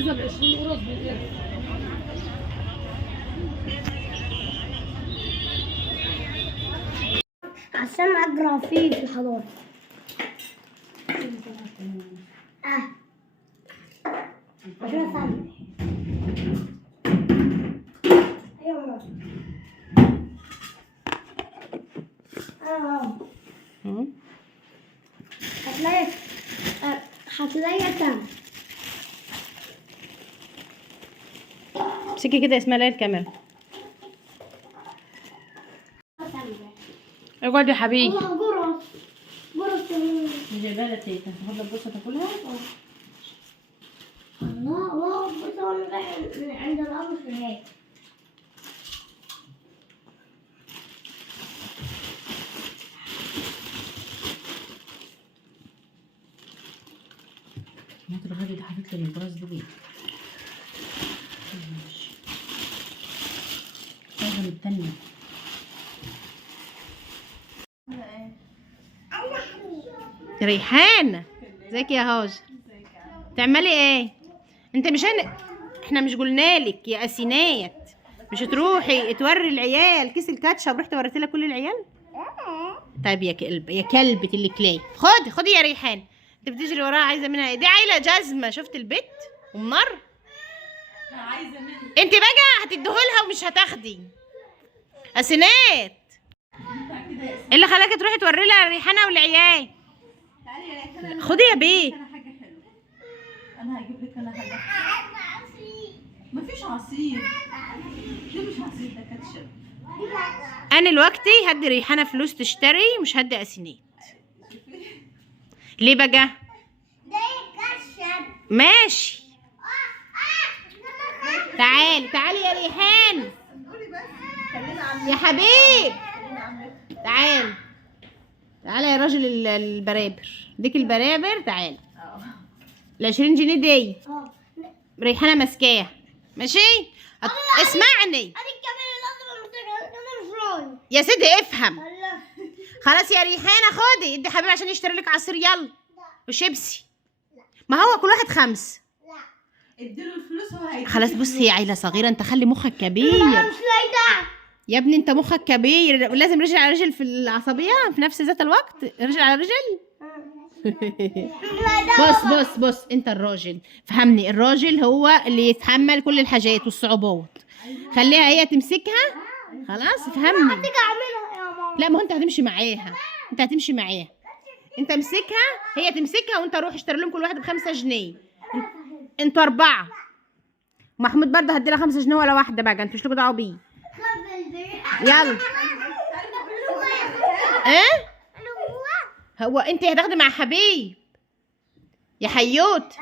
عايزه ب 20 قرص بالقرش. عشان اقرا فيه في الحضانه. عشان ثانية. ايوه. هتلاقي تاني. امسكي كده يا اسماء الكاميرا. اقعد يا حبيبي. والله قرص جايبها لك تيتا، تاخد لك بصه تاكلها. الله بصوا من عند الأب في هيك. ما ترغبي ده حاطط لي البراز دي ليه؟ لازم التانية. ريحانة ازيك يا هاجر؟ تعملي ايه؟ انت مش احنا مش قلنالك يا اسينات مش تروحي توري العيال كيس الكاتشب؟ رحتي وريتي لها كل العيال؟ طيب يا كلب يا كلبة الكلاي، خدي يا ريحان. انت بتجري وراها عايزه منها ايه؟ دي عيله جزمه، شفت البيت ومنار. عايزه منها انت بقى هتديهولها ومش هتاخدي اسينات. ايه اللي خلاكي تروحي توري لها ريحانه والعيال؟ تعالي يا ريحانة. خدي يا بيه. انا حاجه حلوه، انا هجيب لك انا حاجه. مفيش عصير، ده مش عصير، ده كاتشب. انا دلوقتي هدي ريحانه فلوس تشتري، مش هدي اسينات. ليه بقى؟ ده كشف. ماشي. تعالي يا ريحان. قولي بس خلينا عاملين يا حبيب خلينا عاملين. تعالى يا راجل البرابر، ديك البرابر تعالى. ال 20 جنيه دي ريحانه ماسكاها ماشي. اسمعني هذه الكاميرا لازم امسكها، انا مش راضي. يا سيدي افهم. الله. خلاص يا ريحانه خدي ادي حبيبي عشان يشتري لك عصير يلا وشيبسي. ما هو كل واحد 5. اديله الفلوس هو هيديك خلاص بص هي عيله صغيره، انت خلي مخك كبير مش لاقي. يا ابني، انت مخك كبير، لازم رجل على رجل في العصبيه في نفس ذات الوقت، رجل على رجل. بص انت الراجل فهمني، الراجل هو اللي يتحمل كل الحاجات والصعوبات. خليها هي تمسكها خلاص فهمني. هتيجي اعملها يا ماما. لا ما هو انت هتمشي معاها، انت امسكها هي تمسكها، وانت روح اشتري لهم كل واحد ب5 جنيه. انتوا 4. محمود برضه هدي لها 5 جنيه ولا واحده بقى، انتوا مش لكم دعوه بيه. يلا. ايه هو انت هتاخدي مع حبيب يا حيوت؟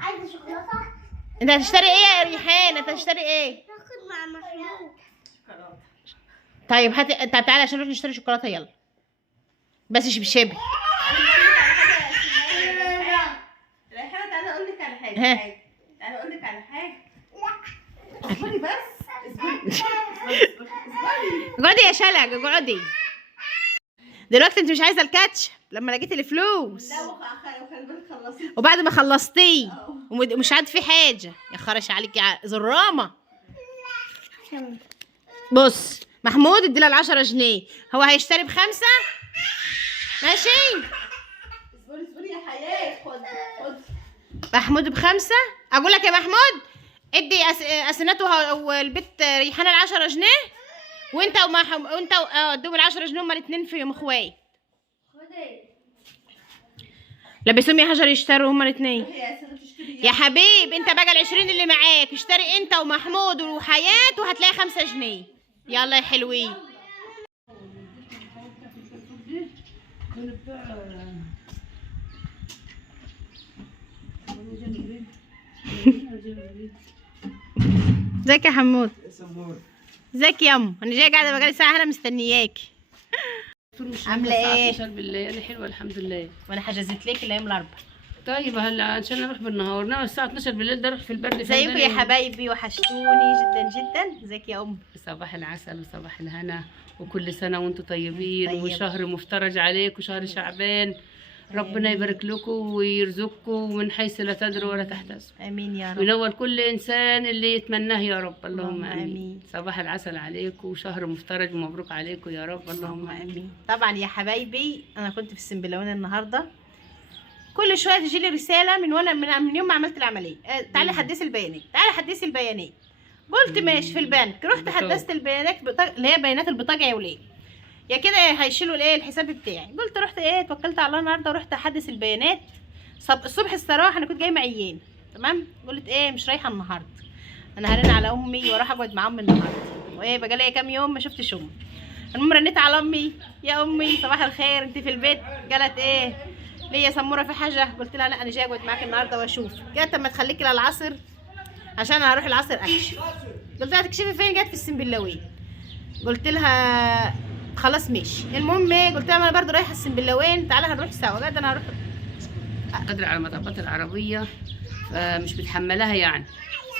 عايزه شوكولاته. انت هتشتري ايه يا ريحان؟ انت هتشتري ايه؟ تاخد مع محمود. طيب هاتي، تعالى عشان نروح نشتري شوكولاته يلا، بس شبشبي. ريحانة تعالى اقول لك على حاجه. ها. تعالى اقول لك على حاجه. اصبري بس، اصبري. اقعدي يا شلق اقعدي. دلوقتي انت مش عايزه الكاتشب لما لقيت الفلوس، لا وخلي بالك خلصت. وبعد ما خلصتيه ومش عاد في حاجه يا خرش عليك يا زرامه. بص محمود اديله ال10 جنيه، هو هيشتري ب5 ماشي. اصبري يا حياة. خد محمود ب5. اقول لك يا محمود ادي اسنته والبت ريحانه ال10 جنيه، وانت اديهم ال10 جنيه، هما الاثنين في اخوات. لبسهم يا حجر يشتروا هما الاثنين. يا حبيب انت بقى ال20 اللي معاك اشتري انت ومحمود وحياة وهتلاقي 5 جنيه. يلا يا حلوين. ازيك يا حمود؟ ازيك يا ام؟ انا جايه قاعده بقالي ساعه هنا مستنياكي. عامله ايه؟ بالله انا حلوه الحمد لله. وانا حجزت لك الايام الاربعاء. طيب هلا عشان نروح بالنهار، انما الساعه 12 بالليل ده اروح في البرد. ازيكم يا حبايبي؟ وحشتوني جدا جدا. ازيك يا ام؟ صباح العسل وصباح الهنا، وكل سنه وانتم طيبين. طيب. وشهر مفترج عليك وشهر شعبان، ربنا يبارك لكم ويرزقكم من حيث لا تدروا ولا تحتسبوا، امين يا رب. وينور كل انسان اللي يتمناه يا رب. اللهم اللهم امين. آمين. صباح العسل عليكم وشهر مفترج ومبروك عليكم يا رب. اللهم امين. طبعا يا حبايبي انا كنت في السنبلاوين النهارده، كل شويه تجي لي رساله من يوم ما عملت العمليه، تعالي حدثي البيانات، تعالي حدثي البيانات. قلت ماشي في البنك، رحت حدثت البيانات اللي هي بيانات البطاقه يا وليه، يا كده هيشيلوا الايه الحساب بتاعي. قلت رحت توكلت على الله النهارده ورحت احدث البيانات. الصبح الصراحه انا كنت جايه معيان تمام، قلت مش رايحه النهارده، انا هرن على امي واروح اقعد مع امي النهارده، بقى لي كام يوم ما شفتش امي. المهم رنيت على امي، يا امي صباح الخير انت في البيت؟ قالت ليه يا سموره في حاجه؟ قلت لها لا انا جايه اقعد معاك النهارده واشوف. قالت ما تخليكي للعصر عشان انا هروح العصر اكشف. قلت لها تكشفي فين؟ جت في السنبلاوين. قلت لها خلاص ماشي. المهم قلت لها انا برضه رايحه السنبلاوين، تعالى هنروح سوا. قالت انا هروح قادرة على مطبات العربيه فمش بتحملها يعني،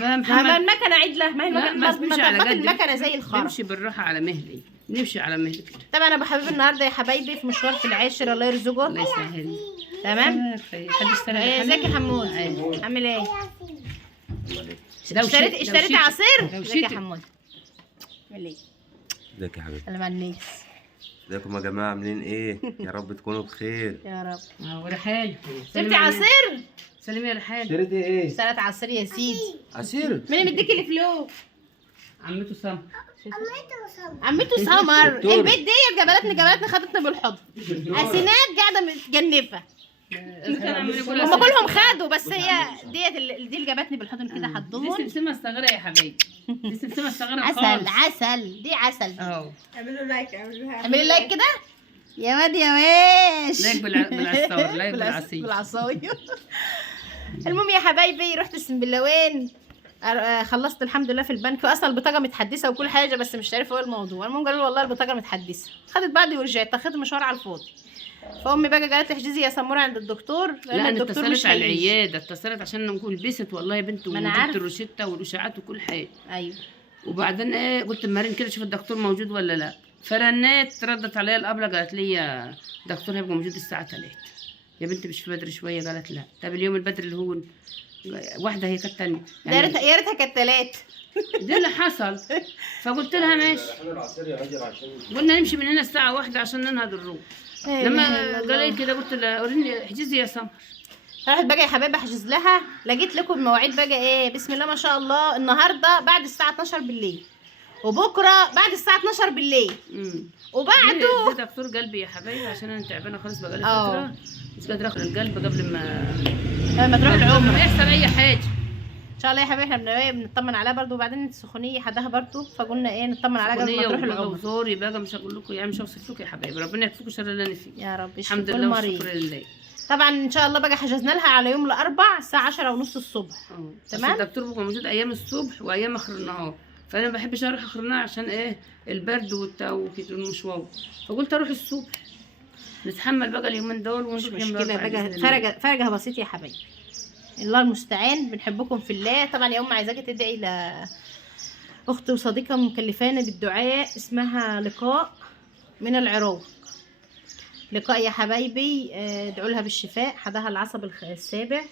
ما المكنه عدله، ما هي مطبات المكنه زي الخرا. نمشي بالراحه على مهلي، نمشي على مهلي كده. طبعا انا بحبيب النهارده يا حبايبي في مشوار في العاشر، الله يرزقه. الله يسهل. تمام. حد اشترى ازيك يا حمود؟ عامل ايه؟ اشتريت عصير؟ ازيك يا حمود؟ عامل ايه؟ ازيك يا حبيبي؟ سلام على الناس. ازيكم يا جماعه عاملين ايه؟ يا رب تكونوا بخير. يا رب. ورحال شفتي عصير؟ سلمي يا رحال. اشتريتي ايه؟ اشتريت عصير يا سيدي. عصير؟ مين مديكي الفلوس؟ عمته سمر. عمته سمر. البيت ديت جبلتني خدتني بالحضن. اسينات قاعده متجنفه. هم كلهم خدوا، بس هي دي اللي جابتني بالحضن كده حضون. دي سمسمه صغيره يا حبايبي، دي سمسمه صغيره خالص. عسل دي عسل. اعملوا لايك، اعملي لايك كده يا واد يا واش. لايك بالعصاوي، لايك بالعصاوي. المهم يا حبايبي رحت السنبلاوين، خلصت الحمد لله في البنك. اصلا البطاقه متحدثه وكل حاجه، بس مش عارفه ايه الموضوع. المهم قالوا لي والله البطاقه متحدثه. خدت بعضي ورجعت، اخدت مشوار على الفاضي. فامي بقى قالت لي احجزي يا سموره عند الدكتور، لان لا انا الدكتور مش اتصلت على هيجي. العياده، اتصلت عشان نقول لبست والله يا بنت، وجبت الروشته والاشاعات وكل حاجه. ايوه. وبعدين قلت مرين كده شوف الدكتور موجود ولا لا. فرنيت ردت عليا الابله قالت لي يا دكتور هيبقى موجود الساعه 3. يا بنتي مش في بدري شويه؟ قالت لا. طب اليوم البدري اللي هو واحده هي كانت ثانيه يعني يا ريتها كانت 3. ده اللي حصل. فقلت لها ماشي، قلنا نمشي من هنا الساعه 1 عشان ننهض الروح. لما قال لي كده قلت لها وريني احجزي يا سمر. راحت بقى يا حبايبي احجز لها. لقيت لكم المواعيد بقى بسم الله ما شاء الله. النهارده بعد الساعه 12 بالليل، وبكره بعد الساعه 12 بالليل، وبعده ده دكتور قلبي يا حبايبي، عشان انا تعبانه خالص بقالي فتره مش قادره اخد القلب قبل ما تروح العمره يحصل اي حاجه. ان شاء الله يا حبايبي. احنا بنطمن عليها برضو، وبعدين السخونيه حدها برضو، فقلنا نطمن عليها قبل ما تروح العمره. وزوري بقى مش هقول لكم يعني، مش هوصف لكم يا حبايبي، ربنا يكفيكم شر اللي انا فيه يا رب. الحمد لله والشكر لله. طبعا ان شاء الله بقى حجزنا لها على يوم الاربع الساعه 10:30 الصبح. تمام. الدكتور بيبقى موجود ايام الصبح وايام اخر النهار، فانا ما بحبش اروح اخر النهار عشان البرد والمشوار، فقلت اروح الصبح نتحمل بقى اليومين دول ونشوف. مش مشكله بقى، فرجه بسيط يا حبايبي. الله المستعان. بنحبكم في الله. طبعا يا عايزاكي تدعي لاخت وصديقه مكلفانه بالدعاء، اسمها لقاء من العراق. لقاء يا حبايبي، ادعوا لها بالشفاء. حدها العصب السابع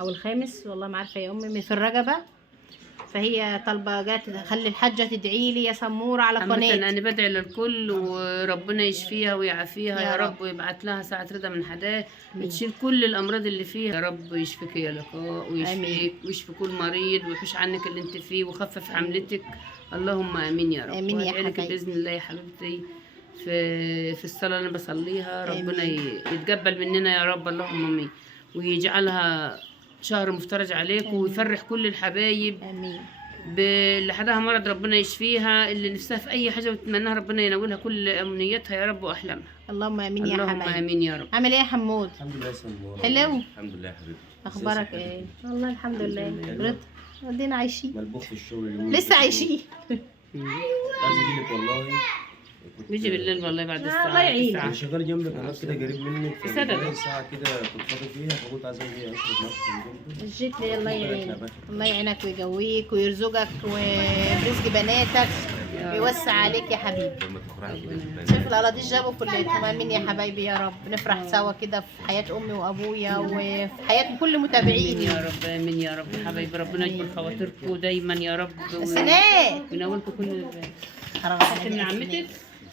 او الخامس والله ما عارفه يا امي، في الرقبه. فهي طالبه جات خلي الحاجه تدعي لي يا سموره على قناتي. انا بدعي للكل وربنا يشفيها ويعافيها يا رب، ويبعت لها ساعه رضا من حداه تشيل كل الامراض اللي فيها يا رب. يشفيك يا لقاء ويشفيك ويشفي كل مريض ويحوش عنك اللي انت فيه ويخفف حملتك. اللهم امين يا رب. امين يا حبيبتي. باذن الله يا حبيبتي في الصلاه اللي انا بصليها ربنا يتقبل مننا يا رب. اللهم امين. ويجعلها شهر مفترج عليكم ويفرح كل الحبايب. امين. اللي حدها مرض ربنا يشفيها، اللي نفسها في اي حاجه وتتمناها ربنا ينولها كل امنياتها يا رب واحلامها. اللهم امين يا حبايبي. اللهم امين يا رب. عامل ايه يا حمود؟ الحمد لله يا سموره. حلو. الحمد لله يا حبيبي. اخبارك ايه؟ والله الحمد لله. رضا ودينا عايشين. ملبوخ في الشغل اليومين لسه عايشين. عايز اجيلك والله. بيجي بالليل والله بعد الساعه. الله يعينك. انا شغال جنبك هناك كده قريب منك، في سدد. ساعه كده كنت فاضي فيها فقلت عايز اجي اشرب معاك. جيت لي. الله يعينك. الله يعينك ويقويك ويرزقك ورزق بناتك. بيوسع عليك يا حبيبي. لما تفرحي كده شوف الأراضيس جابوا كليتهم، امين يا حبايبي يا رب. نفرح سوا كده في حياة امي وابويا وفي حياة كل امين متابعيني. يا رب، امين يا رب حبايبي، ربنا يجبر خواطركم دايما يا رب سناء وينولكم كل حرام خدت عليك من يا عمتك،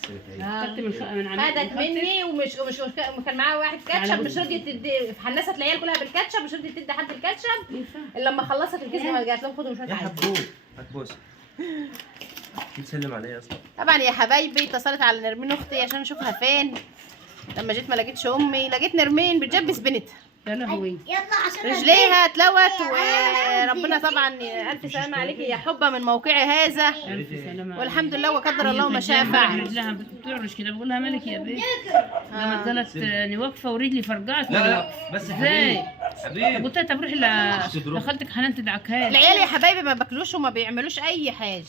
خدت من خدت عمتك مني ومش كان معاها واحد كاتشب، مش راضيه تدي حنست العيال كلها بالكاتشب، مش راضيه تدي حد الكاتشب الا لما خلصت الكيس ما رجعت لهم خدوا مش يا عارفه. حبوب هتبوس بتسلم عليا اصلا. طبعا يا حبايبي اتصلت على نرمين اختي عشان اشوفها فين. لما جيت ما لقيتش امي، لقيت نرمين بتجبس بنتها، يا لهوي يلا عشان رجليها اتلوت وربنا طبعا الف سلامه عليكي يا حبه من موقعي هذا، الف سلامه. والحمد لله وقدر الله ما شاء فعل. رجلها بتعرج كده، بقول لها مالك يا بنت؟ لما قالت اني واقفه ورجلي فرقعت. لا بس ازاي؟ حبيبي قلت لها طب روحي لخالتك حنان تدعكها. العيال يا حبايبي ما باكلوش وما بيعملوش اي حاجه،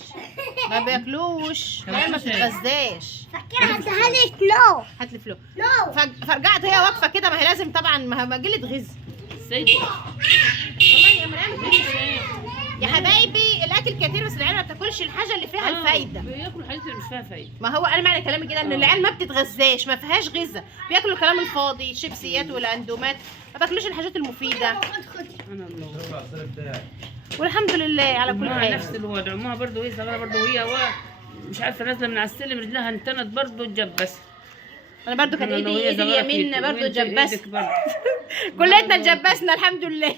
ما بياكلوش، العيال ما بتتغذاش. فكرها سهلت لو هات لي فلوس. لو فرجعت هي واقفه كده، ما هي لازم طبعا ما قله غذاء. السيد والله يا مريم يا حبايبي الاكل كتير بس العيال ما بتاكلش الحاجه اللي فيها الفايده. بياكلوا حاجات اللي مش فيها فايده. ما هو انا معنى كلامي كده ان العيال ما بتتغذاش، ما فيهاش غذاء، بياكلوا الكلام الفاضي، الشيبسيات والاندومات، ما باكلوش الحاجات المفيده. انا الله العصير بتاعي والحمد لله على كل امها حال. نفس الوضع، امها برضه هي صغيره برضه، وهي مش عارفه نازله من على السلم رجلها انتنت برضه اتجبست. انا برضو كانت ايدي اليمين برضو اتجبست. برضه كلنا اتجبسنا الحمد لله.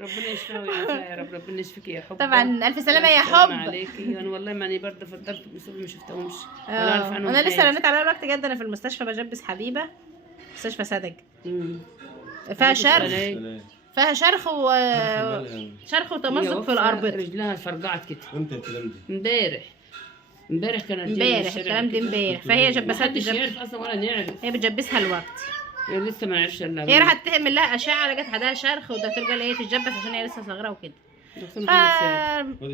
ربنا يشفيها ويعافيها يا رب، ربنا يشفيك يا حب. طبعا الف سلامه يا سلام حب. عليكي. انا والله ماني برضه فطرت بسبب ما شفتهمش ولا عارفه عنهم انا لسه حاجة. رنيت على الوقت جد، انا في المستشفى بجبس حبيبه، مستشفى سدج، مم. فيها شرخ، سلام. فيها شرخ شرخ وتمزق في الاربطه. رجلها فرقعت كده امتى الكلام ده؟ امبارح كانت امبارح الكلام ده امبارح، فهي جبست محدش يعرف اصلا ولا نعرف. هي بتجبسها الوقت. هي لسه ما نعرفش الا هي راحت تعمل لها اشعه لقت عندها شرخ، والدكتور قال ايه تتجبس عشان هي لسه صغيره وكده. خدي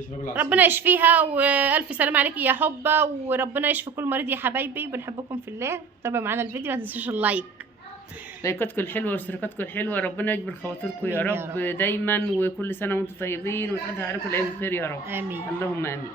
اشربي العصير. ربنا يشفيها والف سلامه عليكي يا حبه، وربنا يشفي كل مريض يا حبايبي، وبنحبكم في الله. تابعوا معانا الفيديو، ما تنسوش اللايك. لايكاتكم الحلوه واشتراكاتكم الحلوه، ربنا يجبر خواطركم يا رب دايما، وكل سنه وانتم طيبين ويتعدها عليكم الايام بخير يا رب. امين. اللهم امين.